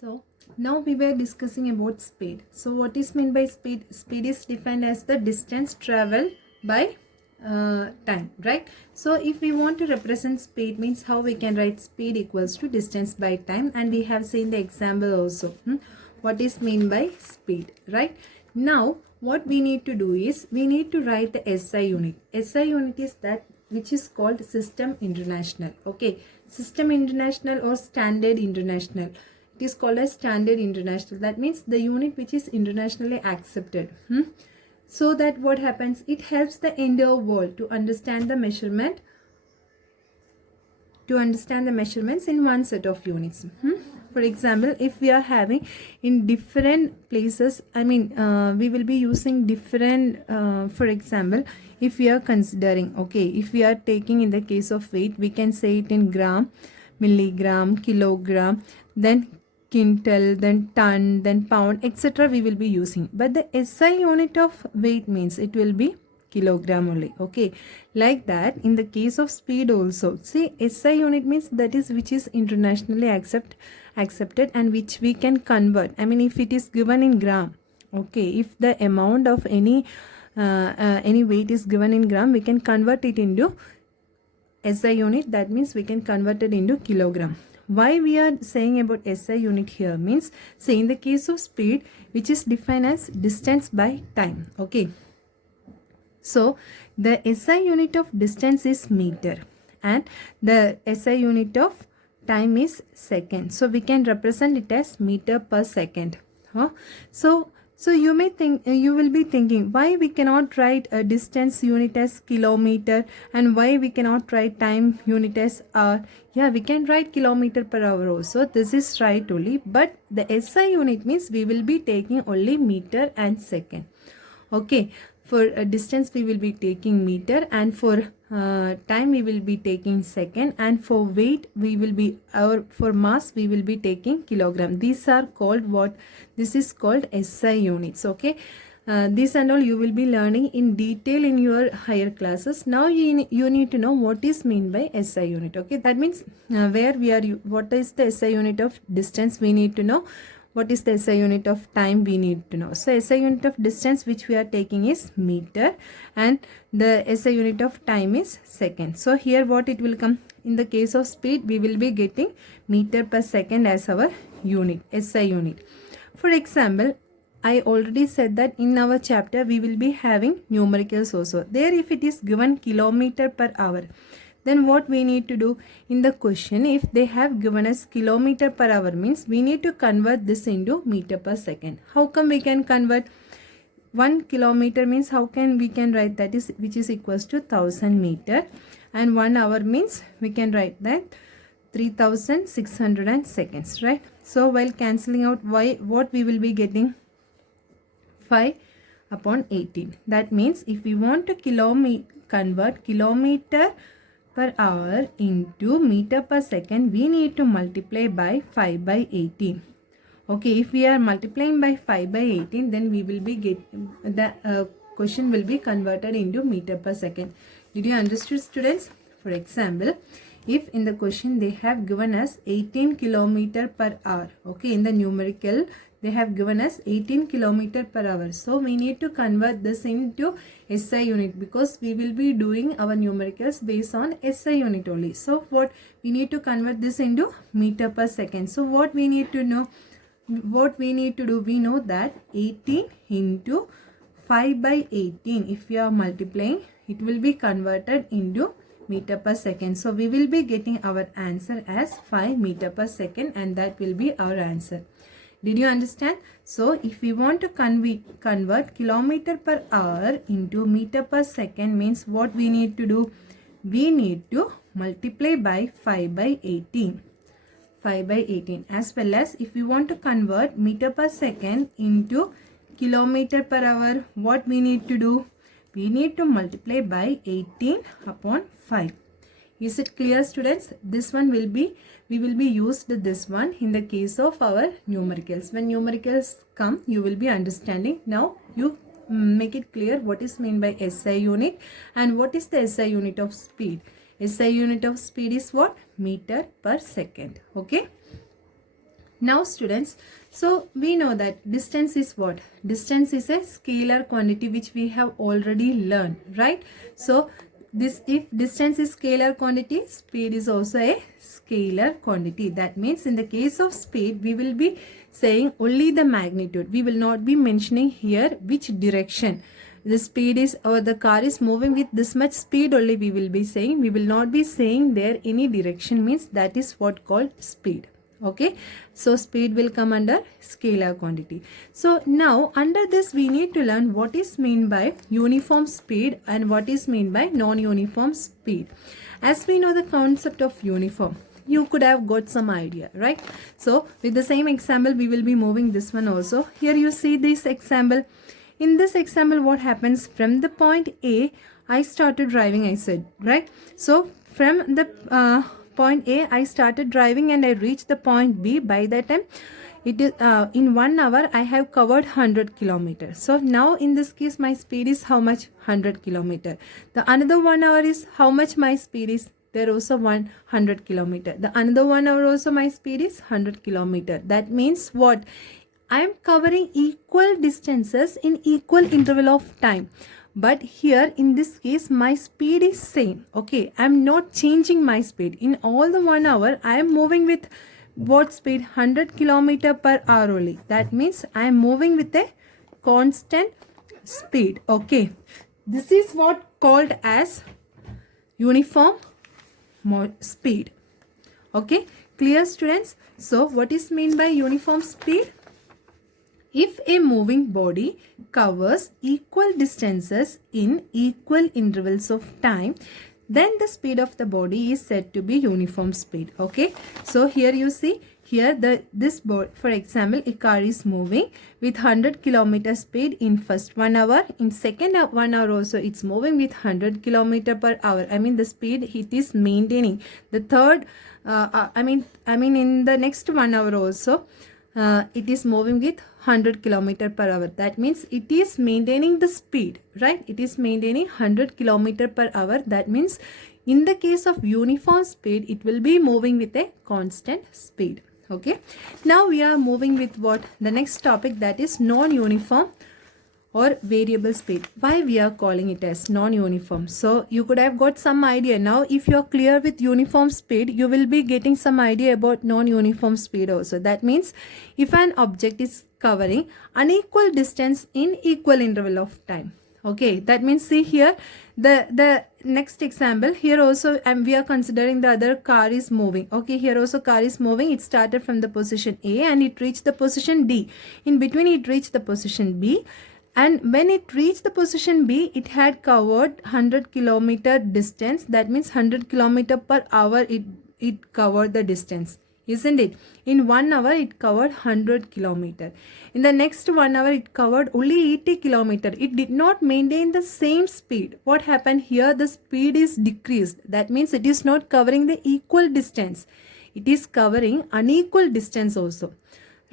So now we were discussing about speed. So what is meant by speed? Speed is defined as the distance traveled by time, right? So if we want to represent speed, means how we can write speed equals to distance by time, and we have seen the example also. What is meant by speed, right? Now what we need to do is we need to write the SI unit. SI unit is that which is called System International. Okay, System International or Standard International. It is called as Standard International. That means the unit which is internationally accepted. So that what happens, it helps the entire world to understand the measurements in one set of units. For example, if we are having in different places, we will be using different, for example, if we are considering, okay, if we are taking in the case of weight, we can say it in gram, milligram, kilogram, then quintal, then ton, then pound, etc. we will be using. But the SI unit of weight means it will be kilogram only. Okay, like that in the case of speed also, see, SI unit means that is which is internationally accepted and which we can convert. If it is given in gram, okay, if the amount of any weight is given in gram, we can convert it into SI unit. That means we can convert it into kilogram. Why we are saying about SI unit here means, say in the case of speed, which is defined as distance by time. Okay, so the SI unit of distance is meter and the SI unit of time is second. So we can represent it as meter per second. So you may think, you will be thinking, why we cannot write a distance unit as kilometer and why we cannot write time unit as hour? Yeah, we can write kilometer per hour also. This is right only, but the SI unit means we will be taking only meter and second. Okay, for a distance we will be taking meter, and for time we will be taking second, and for weight we will be, or for mass we will be taking kilogram. These are called what? This is called SI units. Okay, this and all you will be learning in detail in your higher classes. Now you need to know what is mean by SI unit. Okay, that means where we are, what is the SI unit of distance we need to know. What is the SI unit of time we need to know. So SI unit of distance which we are taking is meter and the SI unit of time is second. So here what it will come, in the case of speed we will be getting meter per second as our unit, SI unit. For example, I already said that in our chapter we will be having numericals also. There if it is given kilometer per hour, then what we need to do in the question, if they have given us kilometer per hour, means we need to convert this into meter per second. How come we can convert? 1 kilometer means how can we can write that is which is equals to 1000 meter, and 1 hour means we can write that 3600 seconds, right? So while cancelling out, what we will be getting? 5 upon 18. That means if we want to convert kilometer per hour into meter per second, we need to multiply by 5 by 18. Okay, if we are multiplying by 5 by 18, then we will be the question will be converted into meter per second. Did you understand, students? For example, if in the question they have given us 18 kilometer per hour, okay, in the numerical they have given us 18 kilometer per hour. So we need to convert this into SI unit because we will be doing our numericals based on SI unit only. So what we need to convert this into meter per second. So what we need to know, what we need to do, we know that 18 into 5 by 18, if we are multiplying, it will be converted into meter per second. So we will be getting our answer as 5 meter per second, and that will be our answer. Did you understand? So if we want to convert kilometer per hour into meter per second, means what we need to do? We need to multiply by 5 by 18. 5 by 18. As well as if we want to convert meter per second into kilometer per hour, what we need to do? We need to multiply by 18 upon 5. Is it clear, students? This one will be, we will be used this one in the case of our numericals. When numericals come, you will be understanding. Now you make it clear what is meant by SI unit and what is the SI unit of speed. SI unit of speed is what? Meter per second. Okay. Now students, so we know that distance is what? Distance is a scalar quantity which we have already learned, right? So this, if distance is scalar quantity, speed is also a scalar quantity. That means in the case of speed, we will be saying only the magnitude. We will not be mentioning here which direction the speed is, or the car is moving with this much speed only we will be saying. We will not be saying there any direction, means that is what called speed. Okay, so speed will come under scalar quantity. So now under this we need to learn what is mean by uniform speed and what is mean by non-uniform speed. As we know the concept of uniform, you could have got some idea, right? So with the same example we will be moving this one also. Here you see this example. In this example, what happens, from the point A, I started driving, I said, right? So from the point A, I started driving and I reached the point B. By that time, it is in 1 hour, I have covered 100 kilometers. So now in this case, my speed is how much? 100 kilometers. The another 1 hour is how much my speed is? There also 100 kilometers. The another 1 hour also my speed is 100 kilometers. That means what? I am covering equal distances in equal interval of time. But here in this case, my speed is same. Okay, I am not changing my speed. In all the 1 hour, I am moving with what speed? 100 kilometers per hour only. That means I am moving with a constant speed. Okay, this is what called as uniform speed. Okay, clear students? So what is mean by uniform speed? If a moving body covers equal distances in equal intervals of time, then the speed of the body is said to be uniform speed. Okay, so here you see, here this board, for example, a car is moving with 100 kilometer speed in first 1 hour. In second 1 hour also it's moving with 100 kilometer per hour. I mean the speed it is maintaining. The third I mean in the next 1 hour also it is moving with 100 kilometer per hour. That means it is maintaining the speed, right? It is maintaining 100 kilometer per hour. That means in the case of uniform speed, it will be moving with a constant speed. Okay, now we are moving with what? The next topic, that is non-uniform or variable speed. Why we are calling it as non-uniform? So you could have got some idea. Now if you are clear with uniform speed, you will be getting some idea about non-uniform speed also. That means if an object is covering unequal distance in equal interval of time. Okay, that means see here the next example, here also we are considering the other car is moving. Okay, here also car is moving. It started from the position A and it reached the position D. In between it reached the position B. And when it reached the position B, it had covered 100 kilometer distance. That means 100 kilometer per hour it covered the distance, isn't it? In 1 hour, it covered 100 kilometer. In the next 1 hour, it covered only 80 kilometer. It did not maintain the same speed. What happened here? The speed is decreased. That means it is not covering the equal distance. It is covering unequal distance also.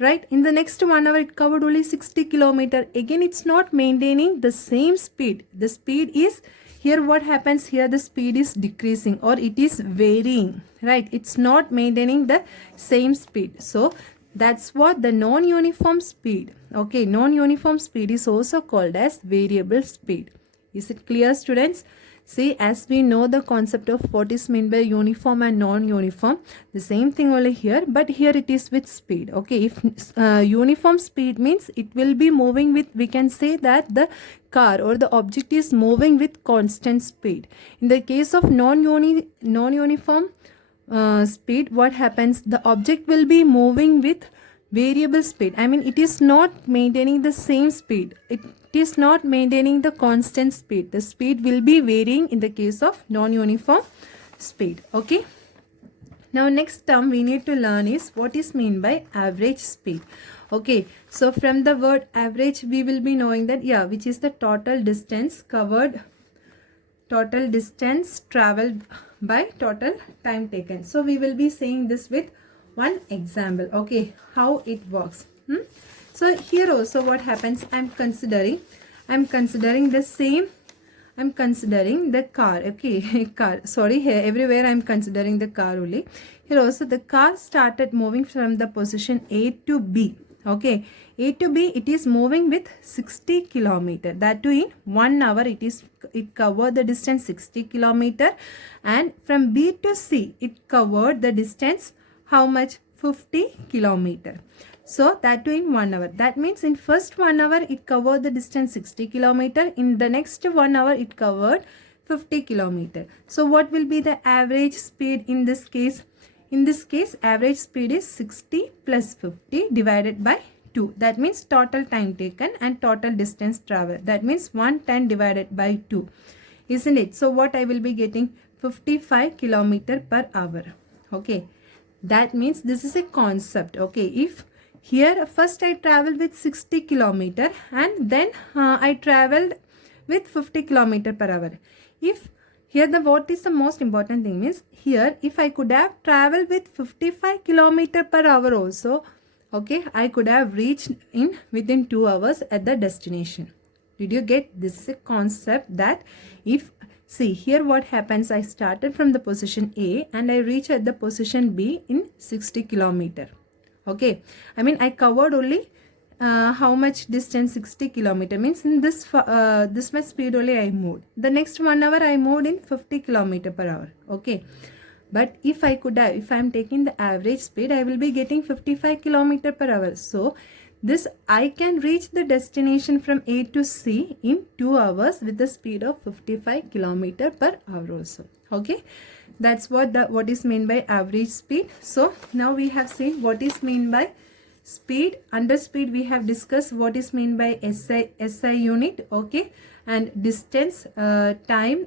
Right, in the next 1 hour it covered only 60 kilometer. Again, it's not maintaining the same speed. The speed is here. What happens here? The speed is decreasing or it is varying. Right, it's not maintaining the same speed. So that's what the non-uniform speed. Okay, non-uniform speed is also called as variable speed. Is it clear, students? See, as we know the concept of what is meant by uniform and non-uniform, the same thing only here, but here it is with speed. Okay, if uniform speed means it will be moving with, we can say that the car or the object is moving with constant speed. In the case of non-uniform speed, what happens? The object will be moving with variable speed. I mean, it is not maintaining the same speed. It is not maintaining the constant speed. The speed will be varying in the case of non-uniform speed. Okay. Now next term we need to learn is what is mean by average speed. Okay. So from the word average we will be knowing that, yeah, which is the total distance covered, total distance traveled by total time taken. So we will be saying this with one example. Okay, how it works. So here also what happens, I'm considering the same, I'm considering the car. Okay, car, sorry, here everywhere I'm considering the car only. Here also the car started moving from the position A to B. Okay, A to B, it is moving with 60 kilometer. That too in 1 hour it covered the distance 60 kilometer, and from B to C it covered the distance how much? 50 kilometer. So that too in 1 hour. That means in first 1 hour it covered the distance 60 kilometer. In the next 1 hour it covered 50 kilometer. So what will be the average speed in this case? In this case, average speed is 60 plus 50 divided by 2. That means total time taken and total distance traveled. That means 110 divided by 2. Isn't it? So what I will be getting? 55 kilometer per hour. Okay. That means this is a concept. Okay. If here first I travel with 60 kilometer and then I traveled with 50 kilometer per hour. If here what is the most important thing is, here if I could have traveled with 55 kilometer per hour also, okay, I could have reached in within 2 hours at the destination. Did you get? This is a concept that if, see here what happens, I started from the position A and I reach at the position B in 60 kilometer. Okay, I mean I covered only how much distance? 60 kilometer means in this this much speed only I moved. The next 1 hour I moved in 50 kilometer per hour. Okay, but if I could have, if I am taking the average speed, I will be getting 55 kilometer per hour. So this I can reach the destination from A to C in 2 hours with the speed of 55 kilometer per hour also. Okay, that's what is meant by average speed. So now we have seen what is meant by speed. Under speed we have discussed what is meant by SI unit. Okay, and distance, time,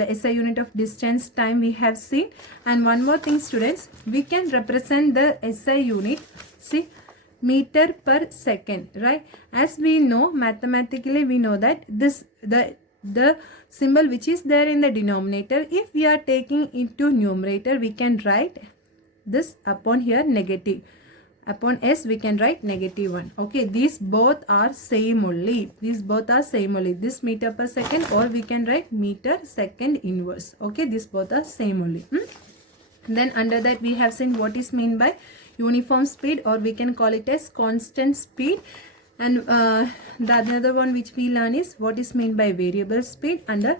the SI unit of distance, time we have seen. And one more thing students, we can represent the SI unit, see, meter per second, right? As we know, mathematically we know that this the symbol which is there in the denominator, if we are taking into numerator, we can write this upon here negative. Upon S we can write -1. Okay, these both are same only. These both are same only. This meter per second, or we can write meter second inverse. Okay, these both are same only. Then under that we have seen what is meant by uniform speed, or we can call it as constant speed. And the another one which we learn is what is meant by variable speed under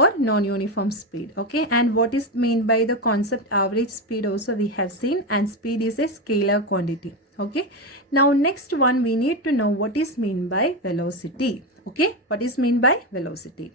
or non-uniform speed. Okay, and what is meant by the concept average speed also we have seen, and speed is a scalar quantity. Okay, now next one we need to know what is meant by velocity. Okay, what is meant by velocity.